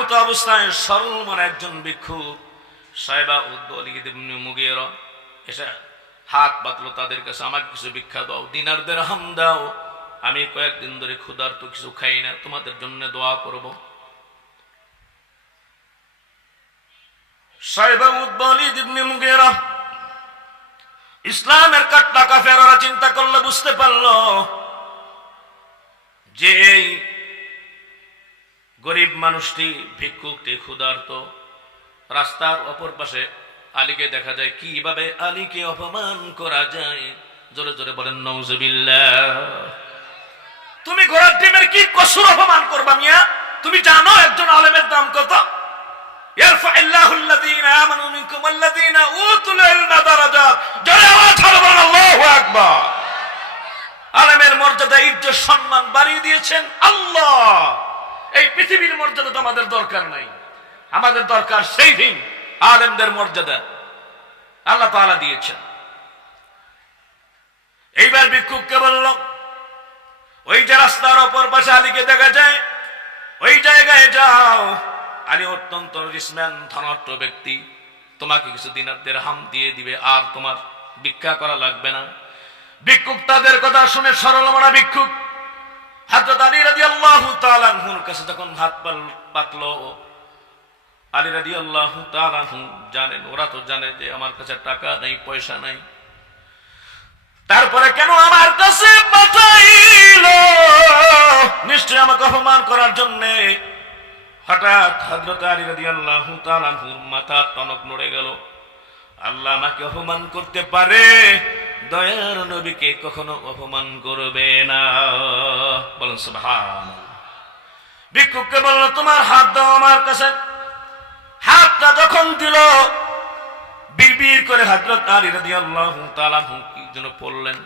এমত অবস্থায় সরল মনে একজন ভিক্ষু, সাহেবা উদ্দলিদ মুগীরা, এসে হাত পাতলো তাদের কাছে, আমাকে কিছু ভিক্ষা দাও, দিনারদের হাম দাও, আমি কয়েকদিন ধরে ক্ষুধার তো কিছু খাই না, তোমাদের জন্য দোয়া করব। সাহেবা উদ্দলিদ মুগীরা ইসলামের চিন্তা করলে, বুঝতে পারল যে এই গরিব মানুষটি ভিক্ষুকটি ক্ষুধার্ত। রাস্তার অপর পাশে আলীকে দেখা যায়। কীভাবে আলীকে অপমান করা যায়? জোরে জোরে বলেন নৌজবিল্লা তুমি ঘোড়ার ডিমের কি কসুর অপমান করবা মিয়া? তুমি জানো একজন আলেমের দাম কত? আলেমের মর্যাদা, ইজ্জত, সম্মান বাড়িয়ে দিয়েছেন আল্লাহ। এই পৃথিবীর মর্যাদা তো আমাদের দরকার নাই। আমাদের দরকার সেই দিন আলেমদের মর্যাদা। আল্লাহ তাআলা দিয়েছেন। এইবার ভিক্ষুককে বলল, ওই যে রাস্তার অপর পাশে আলীকে দেখা যায়, ওই জায়গায় যাও। আলী অত্যন্ত রিসম্যান ধনাঢ্য ব্যক্তি। তোমাকে কিছু দিনারদের হাম দিয়ে দিবে, আর তোমার ভিক্ষা করা লাগবে না। ভিক্ষুক তাদের কথা শুনে সরল মারা ভিক্ষুক। আল্লাহ কাছে আল্লাহ জানেন, ওরা তো যে আমার কাছে টাকা নেই, পয়সা তারপরে কেন আমার কাছে নিশ্চয় আমাকে অপমান করার জন্য। হঠাৎ হজরত আলী রাজি আল্লাহ তালাহুর মাথা টনক নড়ে গেল। আল্লাহ আমাকে অপমান করতে পারে? দয়ার নবীকে কখনো অপমান করবে না। বলেন সুবহান ভিক্ষুককে বলল, তোমার হাত দাও আমার কাছে। হাতটা যখন দিল, বিড়বিড় করে হযরত আলী রাদিয়াল্লাহু তাআলা কি যেন পড়লেন।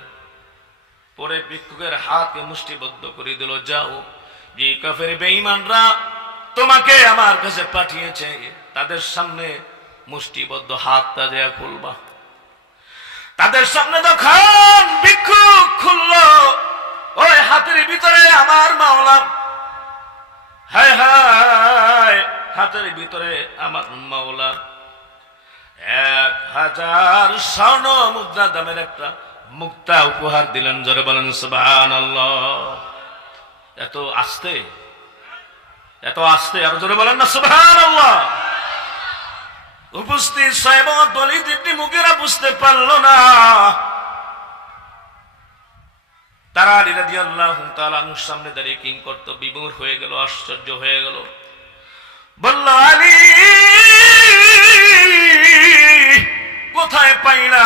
পরে ভিক্ষুকের হাতকে মুষ্টিবদ্ধ করে দিল, যাও যে কাফের বেঈমানরা তোমাকে আমার কাছে পাঠিয়েছে। তাদের সামনে মুষ্টিবদ্ধ হাতটা দেয়া খুলবা। তাদের সামনে যখন ভিক্ষুক খুললো, ওই হাতের ভিতরে আমার মাওলা হায় হায়, হাতের ভিতরে আমার মাওলা এক হাজার স্বর্ণ মুদ্রা দামের একটা মুক্তা উপহার দিলেন, জোরে বলেন সুবাহান এত আস্তে এত আস্তে, আর জোরে বলেন না সুবাহান উপস্থিত সাহেব দলিত ইবনি মুগিরা বুঝতে পারল না। তারা আলী রাদিয়াল্লাহু তাআলা আনহুর সামনে দাঁড়িয়ে কিং করত বিমূর হয়ে গেল, আশ্চর্য হয়ে গেল। বলল, আলী, কোথায় পাইলা?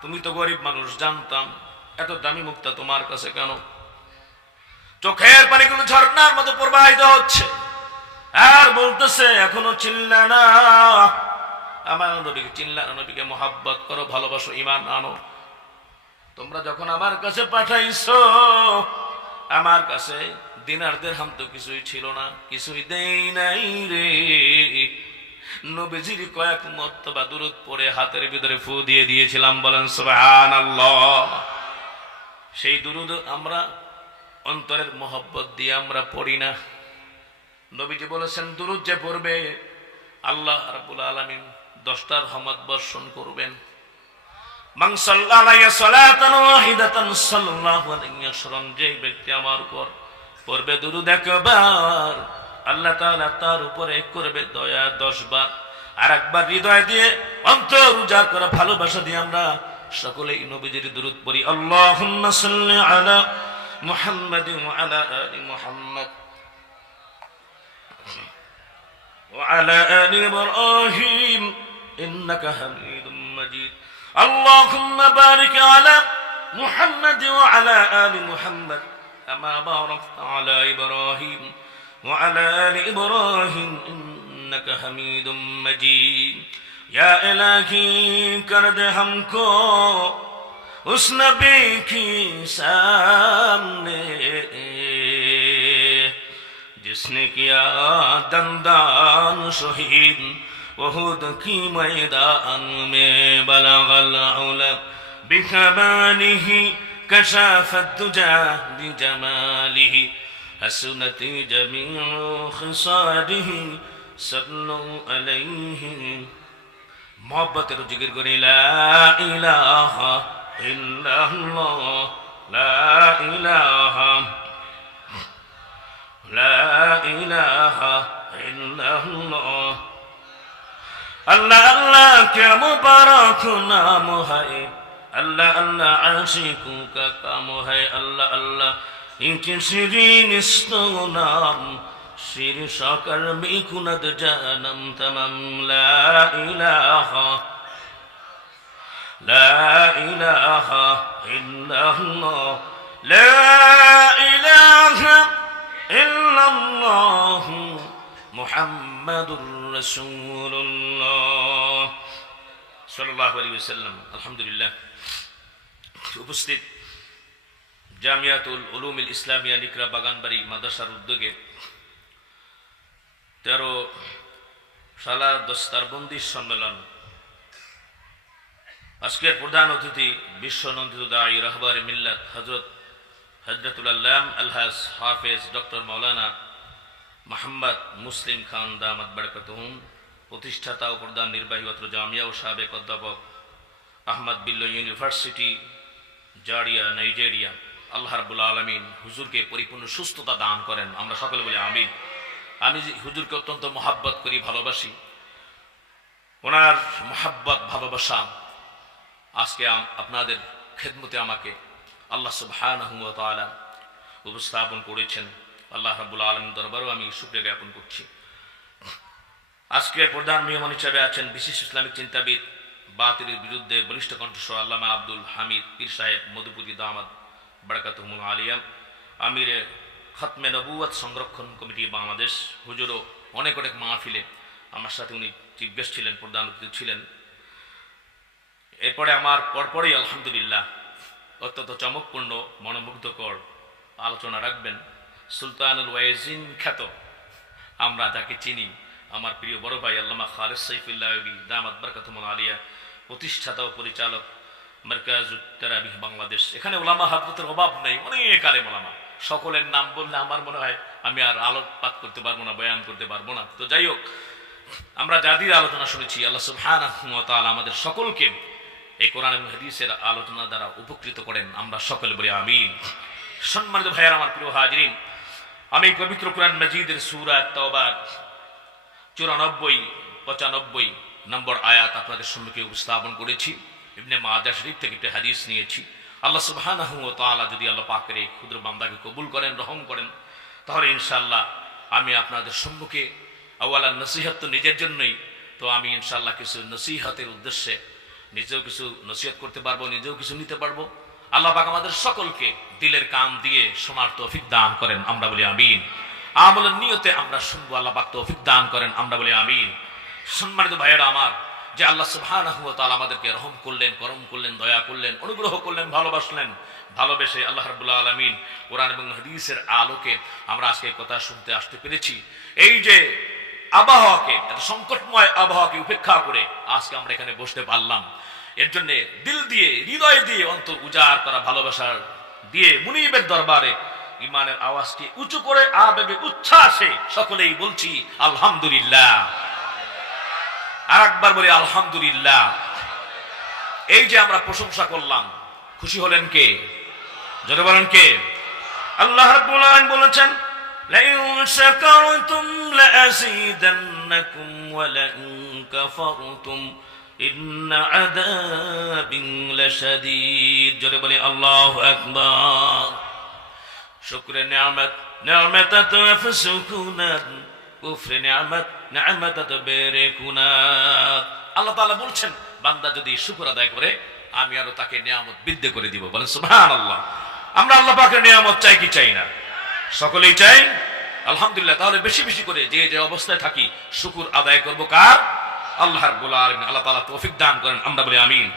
তুমি তো গরিব মানুষ, জানতাম। এত দামি মুক্তা তোমার কাছে কেন? চোখের পানিগুলো ঝর্ণার মতো প্রবাহিত হচ্ছে। আর বলতেছে, এখনও চিল্লা না। আমার নবীকে চিল্লা নবীকে মোহাব্বত করো, ভালোবাসো ইমান আনো। তোমরা যখন আমার কাছে পাঠাইছো, আমার কাছে দিনারদের হাম তো কিছুই ছিল না, কিছুই দেই নাই রে। নবীজির কয়েক মর্তবা দূরত পরে হাতের ভিতরে ফু দিয়ে দিয়েছিলাম, বলেন সুবহান সেই দুরুদ আমরা অন্তরের মোহব্বত দিয়ে আমরা পড়ি না। নবীজি বলেছেন, দুরুদ যে পড়বে, আল্লাহ রাব্বুল আলামিন দশটার রহমত বর্ষণ করবেন। যে ব্যক্তি আমার উপর পড়বে দুরূদ একবার, আল্লাহ তার উপরে করবে দয়া 10 বার আর একবার হৃদয় দিয়ে ভালোবাসা দিয়ে আমরা সকলেই নবীজির দুরূদ পড়ি। আল্লাহুম্মা আলা মুহাম্মাদিন ওয়া আলা মুহাম্মাদ। وعلى آل إبراهيم إنك حميد مجيد. اللهم بارك على محمد وعلى آل محمد كما باركت على إبراهيم وعلى آل إبراهيم إنك حميد مجيد. يا إلهي كرد همكو اس نبی کی سامنے जिसने किया दंदान शहीद वहुद की मैदान में बलगल بكماله كشاف الدجى بجماله حسنت جميع خصاله صلوا عليه মোহব্বতের জিকির করি লা ইলাহা ইল্লাল্লাহ লা ইলাহা লা ইলাহা ইল্লাল্লাহ আল্লাহ আল্লাহ, কে মুবারক নাম হয়। আল্লাহ আল্লাহ, আশিকু কা কাম হয়। আল্লাহ আল্লাহ, ইনকে শিরিন নাম। শির সকার মিকুনাদ লা ইলাহা লা ইলাহা ইল্লাল্লাহ। লা ইলাহা উপস্থিত জামিয়াতুল উলুমিল ইসলামিয়া নিকরা বাগানবাড়ি মাদ্রাসার উদ্যোগে তেরো সালা দস্তারবন্দির সম্মেলন। আজকের প্রধান অতিথি বিশ্বনন্দিত দায়ী রাহবার মিল্লাত হজরত হজরতুল আল্লাম হাফেজ ডক্টর মৌলানা মোহাম্মদ মুসলিম খান দামাদ বরকতহুম, প্রতিষ্ঠাতা ও প্রধান নির্বাহী অত্র জামিয়া ও সাবেক অধ্যাপক Ahmadu Bello University, Zaria, Nigeria. আল্লাহ রাবুল আলমিন হুজুরকে পরিপূর্ণ সুস্থতা দান করেন। আমরা সকলে বলি আমিন। আমি হুজুরকে অত্যন্ত মহাব্বত করি, ভালোবাসি, ওনার মহাব্বত, ভালোবাসা আজকে আপনাদের খেদমতে আমাকে আল্লাহ সুবহানাহু ওয়া উপস্থাপন করেছেন। আল্লাহ রাব্বুল আলম দরবারও আমি শুকরিয়া জ্ঞাপন করছি। আজকে প্রধান মেহমান হিসাবে আছেন বিশেষ ইসলামিক চিন্তাবিদ, বাতিলের বিরুদ্ধে বলিষ্ঠ কণ্ঠস্বর আল্লামা আব্দুল হামিদ, পীর সাহেব মধুপুরি দামাদ বরকাতহুমুল আলিয়াম, আমিরে খতমে নবুয়াত সংরক্ষণ কমিটি বাংলাদেশ, হুজুরও অনেক অনেক মাহফিলে আমার সাথে উনি চিফ গেস্ট ছিলেন, প্রধান অতিথি ছিলেন। এরপরে আমার পরপরই আলহামদুলিল্লাহ অত্যন্ত চমকপূর্ণ, মনোমুগ্ধকর আলোচনা রাখবেন। সুলতানুল ওয়াইজিন খ্যাত। আমরা যাকে চিনি, আমার প্রিয় বড় ভাই আল্লামা খালেদ সাইফুল্লাহবি দামাত বরকাতমুল আলিয়া, প্রতিষ্ঠাতা ও পরিচালক মার্কাজ তেরাবিহ বাংলাদেশ। এখানে ওলামা হাজরতের অভাব নেই, অনেক আলেম ওলামা। সকলের নাম বললে আমার মনে হয় আমি আর আলোকপাত করতে পারব না, বয়ান করতে পারব না। তো যাই হোক, আমরা যাদের আলোচনা শুনেছি, আল্লাহ তাআলা আমাদের সকলকে এই কোরআন এবং হাদিসের আলোচনা দ্বারা উপকৃত করেন আমরা সকলে বলি আমিন। সম্মানিত ভাইয়ার, আমার প্রিয় হাজরিন, আমি পবিত্র কোরআন মজিদের সূরা তওবার চুরানব্বই, পঁচানব্বই নম্বর আয়াত আপনাদের সম্মুখে উপস্থাপন করেছি। ইবনে মাজা শরীফ থেকে একটি হাদিস নিয়েছি। আল্লাহ সুবহানাহু ওয়া তাআলা যদি আল্লাহ পাকের এই ক্ষুদ্র বান্দাকে কবুল করেন, রহম করেন, তাহলে ইনশাল্লাহ আমি আপনাদের সম্মুখে আওয়ালা নসিহত তো নিজের জন্যই, তো আমি ইনশাআল্লাহ কিছু নসিহতের উদ্দেশ্যে নিজেও কিছু নসিহত করতে পারব, নিজেও কিছু নিতে পারব। আল্লাহ পাক আমাদের সকলকে দিলের কান দিয়ে শোনার তৌফিক দান করেন, আমরা বলি আমিন। আমলের নিয়তে আমরা শুনব, আল্লাহ পাক তৌফিক দান করেন, আমরা বলি আমিন। সম্মানিত ভাইয়েরা আমার, যে আল্লাহ সুবহানাহু ওয়া তাআলা আমাদেরকে রহম করলেন, করম করলেন, দয়া করলেন, অনুগ্রহ করলেন, ভালোবাসলেন, ভালোবেসে আল্লাহ রাব্বুল আলামিন কোরআন এবং হাদিসের আলোকে আমরা আজকে কথা শুনতে আসতে পেরেছি। এই যে আবহাওয়াকে সংকটময় আবহাওয়াকে উপেক্ষা করে আজকে আমরা এখানে বসতে পারলাম। এর জন্য দিল দিয়ে, হৃদয় দিয়ে অন্তর উজাড় করা ভালোবাসার দিয়ে মুনিবের দরবারে ইমানের আওয়াজকে উঁচু করে আবেগে উচ্ছ্বাসে সকলেই বলছি, আলহামদুলিল্লাহ। আর একবার বলি, আলহামদুলিল্লাহ। এই যে আমরা প্রশংসা করলাম, খুশি হলেন কে? যদি বলেন কে? আল্লাহ বলেছেন لئن شكرتم لأزيدنكم ولئن كفرتم إن عذابي لشديد জোরে বলি আল্লাহু আকবার شكر نعمت نعمة تفسكونات কুফরে নিয়ামত নিয়ামত বেরেকুনাত আল্লাহ তাআলা বলছেন বান্দা যদি শুকর আদায় করে আমি আরো তাকে নিয়ামত বৃদ্ধি করে দিব বলেন সুবহানাল্লাহ আমরা আল্লাহ পাকের নিয়ামত চাই কি চাই না সকলেই চাই, আলহামদুলিল্লাহ, তাহলে বেশি বেশি করে যে যে অবস্থায় থাকি, শুকুর আদায় করব কার? আল্লাহর গোলার আল্লাহ তাআলা তৌফিক দান করেন, আমরা বলি আমিন।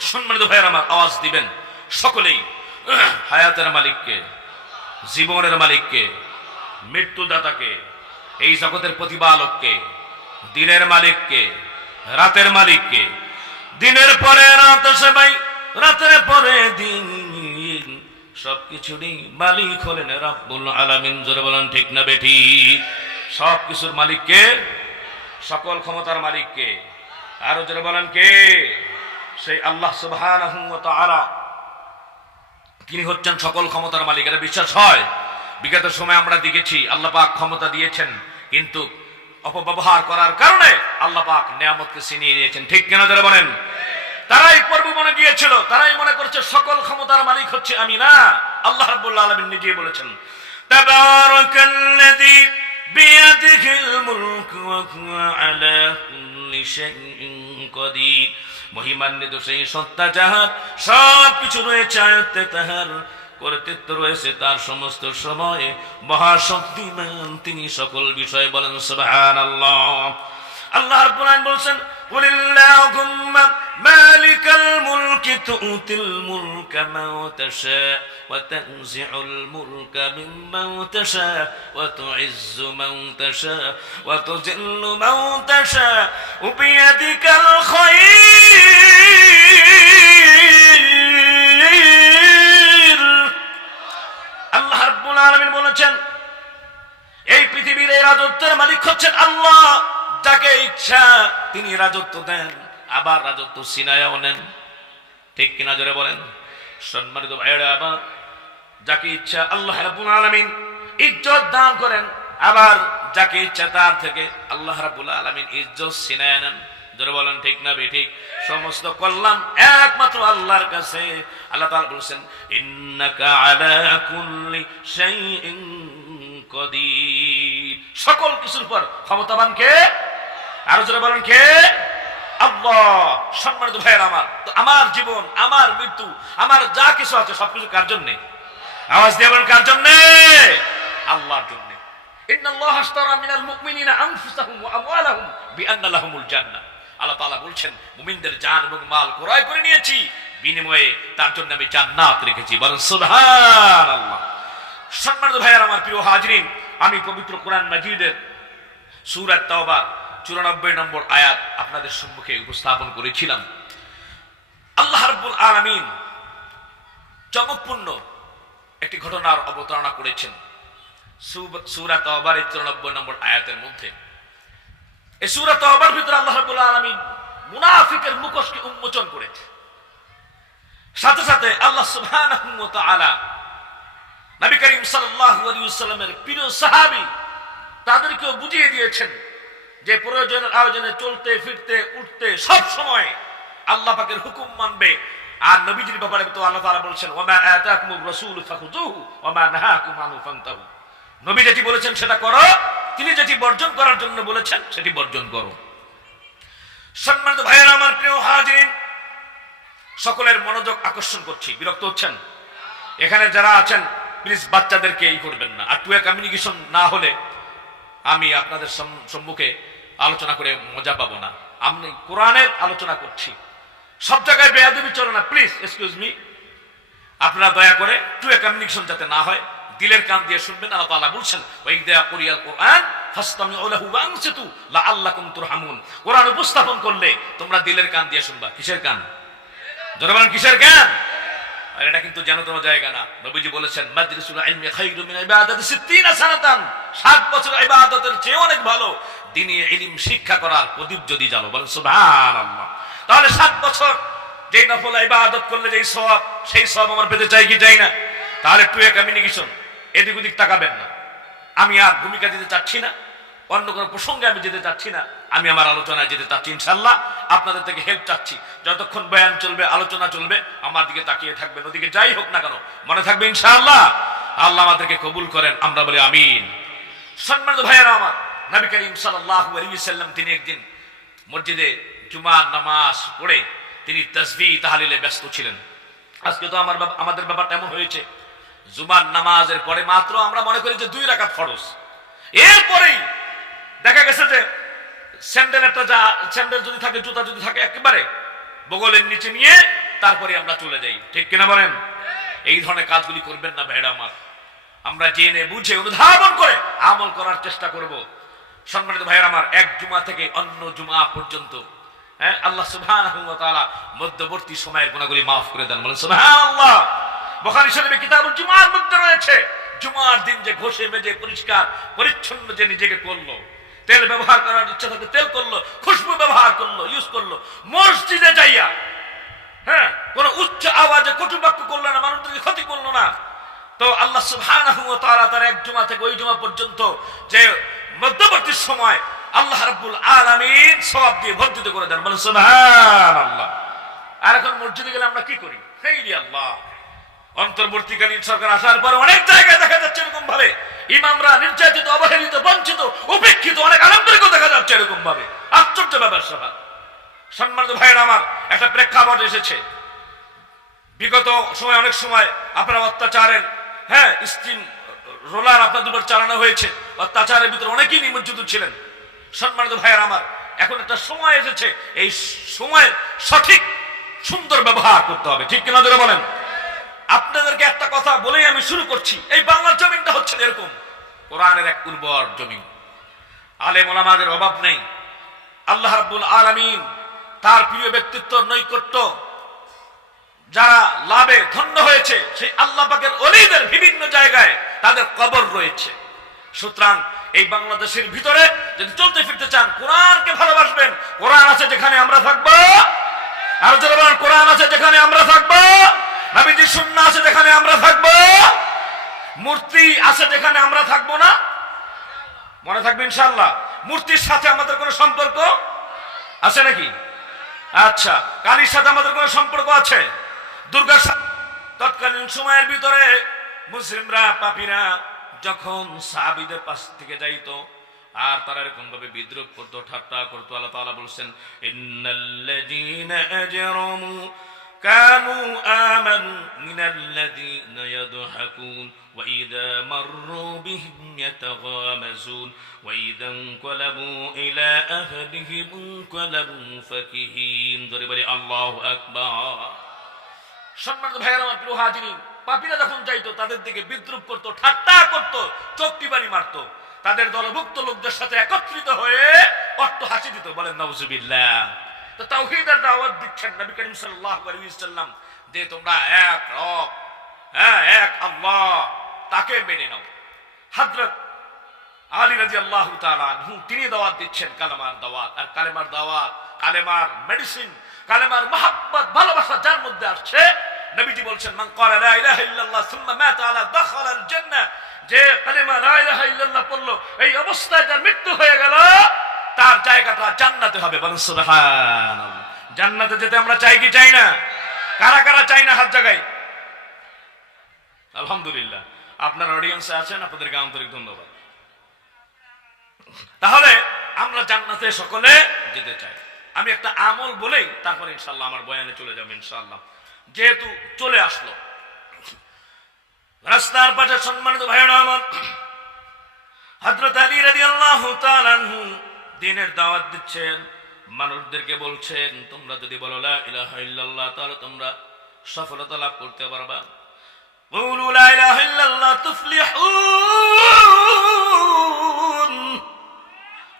সম্মানিত ভাইয়ের, আমার আওয়াজ দিবেন সকলেই। হায়াতের মালিককে, জীবনের মালিককে, মৃত্যুদাতাকে, এই জগতের প্রতিপালককে, দিনের মালিককে, রাতের মালিককে, দিনের পরে রাত আসে ভাই, রাতের পরে দিন। সবকিছুরই মালিক হলেন রাব্বুল আলামিন। জোরে বলেন, ঠিক না বেটি সব কিছুর মালিককে সকল ক্ষমতার মালিককে আরও জোরে বলেন, কে? সেই আল্লাহ সুবহানাহু তিনি হচ্ছেন সকল ক্ষমতার মালিক। এটা বিশ্বাস হয়? বিগত সময় আমরা দেখেছি, আল্লাহ পাক ক্ষমতা দিয়েছেন, কিন্তু অপব্যবহার করার কারণে আল্লাহ পাক নিয়ামতকে ছিনিয়ে নিয়েছেন। ঠিক কেনা যারা বলেন? তারাই পর্ব মনে গিয়েছিল, তারাই মনে করছে সকল ক্ষমতার মালিক হচ্ছে আমি না। আল্লাহ রাব্বুল আলামিন নিজেই বলেছেন, তাবারাকাল্লাযী বিয়াদিহিল মুলক ওয়া মহিমান্বিত সেই সত্তা যাহার সব কিছু রয়েছে আয়ত্তে, তাহার কর্তৃত্ব রয়েছে তার সমস্ত সময়ে। মহাশক্তিমান তিনি সকল বিষয় বলেন, সুবহানাল্লাহ। আল্লাহ রাব্বুল আলামিন বলছেন কুলিল্লাহুম্মা মান তাশা ওয়া তানজিউল মুলকা মিম্মান তাশা ওয়া তুইজ্জু মান তাশা ওয়া তুযিল্লু মান তাশা ওয়া বিয়াদিকাল খায়র আল্লাহ রাব্বুল আলামিন বলেছেন, এই পৃথিবীর এই রাজত্বের মালিক হচ্ছেন আল্লাহ, যাকে ইচ্ছা তিনি রাজত্ব দেন। আবার রাজত্ব সিনায়াও নেন। ঠিক কিনা জোরে বলেন? সম্মানিত ভাইয়েরা, আবার যাকে ইচ্ছা আল্লাহ রাব্বুল আলামিন ইজ্জত দান করেন, আবার যাকে ইচ্ছা তার থেকে আল্লাহ রাব্বুল আলামিন ইজ্জত সিনায় নেন। জোরে বলেন, ঠিক না বে, ঠিক? সমস্ত কল্যাণ একমাত্র আল্লাহর কাছে। আল্লাহ তাআলা বলেছেন, ইন্নাকা আলা কুল্লি শাইইন কদির। সকল কিছুর পর ক্ষমতাবান কে? আরও জোরে বলেন কে? আল্লাহ, সম্মানিত ভাইয়ের আমার। তো আমার জীবন, আমার মৃত্যু, আমার যা কিছু আছে সবকিছু কার জন্যে? আওয়াজ দিয়ে বলেন, কার জন্যে? আল্লাহর জন্য। ইন্নাল্লাহ আশতারা মিনাল মুমিনিনা আনফুসাহুম ওয়া আমওয়ালাহুম বিআন্না লাহুমুল জান্নাহ। আল্লাহ তাআলা বলছেন, মুমিনদের জান এবং মাল ক্রয় করে নিয়েছি, বিনিময়ে তার জন্য আমি জান্নাত রেখেছি। বলেন, সুবহানাল্লাহ। সম্মানিত ভাইয়ার আমার প্রিয় হাজরিন, আমি পবিত্র কোরআন মাজিদের সুরাত তাওবার চুরানব্বই নম্বর আয়াত আপনাদের সম্মুখে উপস্থাপন করেছিলাম। আল্লাহ রাব্বুল আলামিন চমকপূর্ণ একটি ঘটনার অবতারণা করেছেন। সুরা তাওবার চুরানব্বই নম্বর আয়াতের মধ্যে। এই সুরা তাওবার ভিতরে আল্লাহ রাব্বুল আলামিন মুনাফিকের মুখোশকে উন্মোচন করেছে সাথে সাথে আল্লাহ সুবহানাহু ওয়া তাআলা নবী করিম আলাইহি ওয়াসাল্লামের প্রিয় সাহাবী তাদেরকেও বুঝিয়ে দিয়েছেন যে প্রয়োজনের আয়োজনে চলতে, ফিরতে, উঠতে, সব সময় আল্লাহ পাকের হুকুম মানবে। আর নবীজির ব্যাপারে তো আল্লাহ তাআলা বলছেন ওমা আতাকুমুর রাসূল ফাখুযুহু ওমা নাহাকুম আনহু ফান্তাহু। নবী যেটি বলেছেন সেটা করো, তিনি যেটি বর্জন করার জন্য বলেছেন সেটি বর্জন করো। সম্মানিত ভাইয়েরা, আমার প্রিয় হাজিরিন, সকলের মনোযোগ আকর্ষণ করছি, বিরক্ত হচ্ছেন? এখানে যারা আছেন প্লিজ বাচ্চাদেরকে এই করবেন না। আর টুয়ে কমিউনিকেশন না হলে আমি আপনাদের সম্মুখে আলোচনা করে মজা পাবো না। আমি কোরআনের আলোচনা করছি। সব জায়গায় বেয়াদবি চলে না। প্লিজ এক্সকিউজ মি আপনারা দয়া করে টুয়ে কমিউনিকেশন যাতে না হয়। দিলের কান দিয়ে শুনবেন, আল্লাহ বলছেন ওয়াইদা কুরিয়াল কোরআন উপস্থাপন করলে তোমরা দিলের কান দিয়ে শুনবা। কিসের কান? কিসের কান? আর এটা কিন্তু জানাতম জায়গা না। নবীজি বলেছেন, মাদ্রিসুল ইলমি খায়রু মিন ইবাদাতি 60 সানাতান। 60 বছর ইবাদতের চেয়ে অনেক ভালো। দিনী ইলম শিক্ষা করার প্রদীপ যদি জ্বালো, বলেন, সুবহানাল্লাহ। তাহলে 7 বছর যেই নফল ইবাদত করলে যেই সওয়াব, সেই সওয়াব আমার পেতে চাই কি চাই না? তাহলে টু এ কমিউনিকেশন এদিক ওদিক তাকাবেন না। আমি আর ভূমিকা দিতে চাচ্ছি না। অন্য কোনো প্রসঙ্গে আমি যেতে চাচ্ছি না। আমি আমার আলোচনায় যেতে চাচ্ছি ইনশাল্লাহ আপনাদের থেকে হেল্প চাচ্ছি। যতক্ষণ বয়ান চলবে, আলোচনা চলবে, আমার দিকে তাকিয়ে থাকবেন। ওদিকে যাই হোক না কেন, মনে থাকবে, ইনশাআল্লাহ। আল্লাহ আমাদেরকে কবুল করেন, আমরা বলি আমিন। সম্মানিত ভাইয়েরা আমার, নবী করিম আলাইহি সাল্লাম তিনি একদিন মসজিদে জুমার নামাজ পড়ে তিনি তসবি তাহালিলে ব্যস্ত ছিলেন। আজকে তো আমার আমাদের ব্যাপারটা এমন হয়েছে, জুমার নামাজের পরে মাত্র আমরা মনে করি যে দুই রাকাত ফরজ। এরপরেই দেখা গেছে যে স্যান্ডেল একটা যা স্যান্ডেল যদি থাকে, জুতা যদি থাকে একেবারে বগলের নিচে নিয়ে তারপরে আমরা চলে যাই। ঠিক কিনা বলেন? এই ধরনের কাজগুলি করবেন না ভেড়া আমার। আমরা জেনে বুঝে অনুধাবন করে আমল করার চেষ্টা করব। সম্মানিত ভাইয়ের আমার, এক জুমা থেকে অন্য জুমা পর্যন্ত। হ্যাঁ আল্লাহ তাআলা মধ্যবর্তী সময়ের গুণাগুলি মাফ করে দেন। বলেন, সুবহানাল্লাহ। বখারি শরীফে কিতাবুল জুমার মধ্যে রয়েছে, জুমার দিন যে ঘষে মেজে পরিষ্কার, পরিচ্ছন্ন যে নিজেকে করল। তেল ব্যবহার করার ইচ্ছা থাকে তেল করল, খুশবু ব্যবহার করল ইউজ করল। মসজিদে যাইয়া হ্যাঁ কোন উচ্চ আওয়াজে কটুবাক্য করল না মানুষদেরকে ক্ষতি করল না। তো আল্লাহ সুবহানাহু তার এক জুমা থেকে ওই জুমা পর্যন্ত যে মধ্যবর্তী সময় আল্লাহ রাব্বুল আলামিন সওয়াব দিয়ে ভর্তিত করে দেন, বলেন সুবহানাল্লাহ। আর এখন মসজিদে গেলে আমরা কি করি? হেই আল্লাহ। অন্তর্বর্তীকালীন সরকার আসার পর অনেক জায়গায় দেখা যাচ্ছে এরকম ভাবে। ইমামরা নির্যাতিত, অবহেলিত, বঞ্চিত, উপেক্ষিত, অনেক আনন্দরিক দেখা যাচ্ছে এরকম ভাবে আশ্চর্য ব্যাপার সভা। সম্মানিত ভাইয়ের আমার, একটা প্রেক্ষাপট এসেছে। বিগত সময় অনেক সময় আপনারা অত্যাচারের হ্যাঁ স্টিম রোলার আপনাদের উপর চালানো হয়েছে। অত্যাচারের ভিতরে অনেকেই নিমজ্জিত ছিলেন। সম্মানিত ভাইয়ের আমার, এখন একটা সময় এসেছে। এই সময়ের সঠিক, সুন্দর ব্যবহার করতে হবে। ঠিক কিনা ধরে বলেন? একটা কথা বলেই আমি শুরু করছি। এই বাংলার জমিনটা হচ্ছে এরকম। কোরআনের এক উর্বর জমিন। আলেম ওলামাদের অভাব নেই। আল্লাহ রাব্বুল আলামিন তার প্রিয় ব্যক্তিত্ব, নৈকট্য, যারা লাভে ধন্য হয়েছে, সেই আল্লাহ পাকের অলিদের বিভিন্ন জায়গায় তাদের কবর রয়েছে। সুতরাং এই বাংলাদেশের ভিতরে যদি চলতে ফিরতে চান, কোরআনকে ভালোবাসবেন। কোরআন আছে যেখানে আমরা থাকব। আর যারা কোরআন আছে যেখানে আমরা থাকব। নবীজি শূন্য আছে যেখানে আমরা থাকব? মূর্তি আছে যেখানে আমরা থাকব না? মনে থাকবে ইনশাল্লাহ মূর্তির সাথে আমাদের কোনো সম্পর্ক আছে নাকি? আচ্ছা কালীর সাথে আমাদের কোনো সম্পর্ক আছে? দুর্গার সাথে তৎকালীন সময়ের ভিতরে মুসলিমরা, পাপীরা যখন সাহাবিদের পাশ থেকে যাইত, আর তারা এরকম ভাবে বিদ্রুপ করতো, ঠাট্টা করতো, আল্লাহ তাআলা বলছেন, ইন্নাল্লাযীনা আজরামু كانوا آمنوا من الذين يضحكون وإذا مروا بهم يتغامزون وإذا انقلبوا إلى أهلهم انقلبوا فكهين ضرب الله أكبر সম্মানিত ভাইয়ের আমার প্রিয় হাজিরিন পাপীরা যখন যাইতো তাদের দিকে বিদ্রুপ করতো ঠাট্টা করতো চোখটি বাড়ি মারতো তাদের দলভুক্ত লোকদের সাথে একত্রিত হয়ে অট্ট হাসি দিত বলেন নওজুবিল্লাহ তো তাওহীদের দাওয়াত দিচ্ছেন নবী করিম সাল্লাল্লাহু আলাইহি ওয়াসাল্লাম। যে তোমরা এক রব হ্যাঁ এক আল্লাহ, তাকে মেনে নাও। হযরত আলী রাদিয়াল্লাহু তাআলা আনহু, তিনি দাওয়াত দিচ্ছেন কালেমার দাওয়াত। আর কালেমার দাওয়াত, কালেমার মেডিসিন কালেমার মহাব্বত, ভালোবাসা যার মধ্যে আসছে, নবীজি বলছেন, মান ক্বালা লা ইলাহা ইল্লাল্লাহ সুম্মা মাতা আলা দাখালাল জান্নাহ যে কালেমা লা ইলাহা ইল্লাল্লাহ পড়ল, এই অবস্থায় যার মৃত্যু হয়ে গেল। তার জায়গাটা জান্নাতে হবে জান্নাতে যেতে আমরা চাই কি চাই না? কারা কারা চাই না হাত জায়গায় আলহামদুলিল্লাহ। আপনার অডিয়েন্সে আছেন, আপনাদেরকে আন্তরিক ধন্যবাদ। তাহলে আমরা জান্নাতে সকলে যেতে চাই। আমি একটা আমল বলেই তারপরে ইনশাল্লাহ আমার বয়ানে চলে যাব ইনশাল্লাহ যেহেতু চলে আসলো। রাস্তার পাশে সম্মানিত ভাইরা আমার, হযরত আলী রাদিয়াল্লাহু আল্লাহ দিনের দাওয়াত দিচ্ছেন, মানুষদেরকে বলছেন, তোমরা যদি বলো লা ইলাহা তাহলে তোমরা সফলতা লাভ করতে পারবা। বলু লা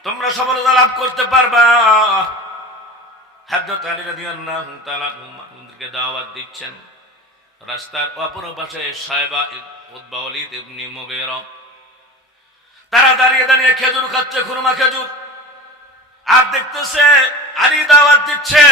তোমরা সফলতা লাভ করতে পারবা। হযরত আলী রাদিয়াল্লাহু দাওয়াত দিচ্ছেন, রাস্তার অপর পাশে সাহেবা উদ্বাউলিদ ইবনে মুগীরা। তারা দাঁড়িয়ে দাঁড়িয়ে খেজুর খাচ্ছে, খুরমা খেজুর। আর দেখতেছে আলী দাওয়াত দিচ্ছে।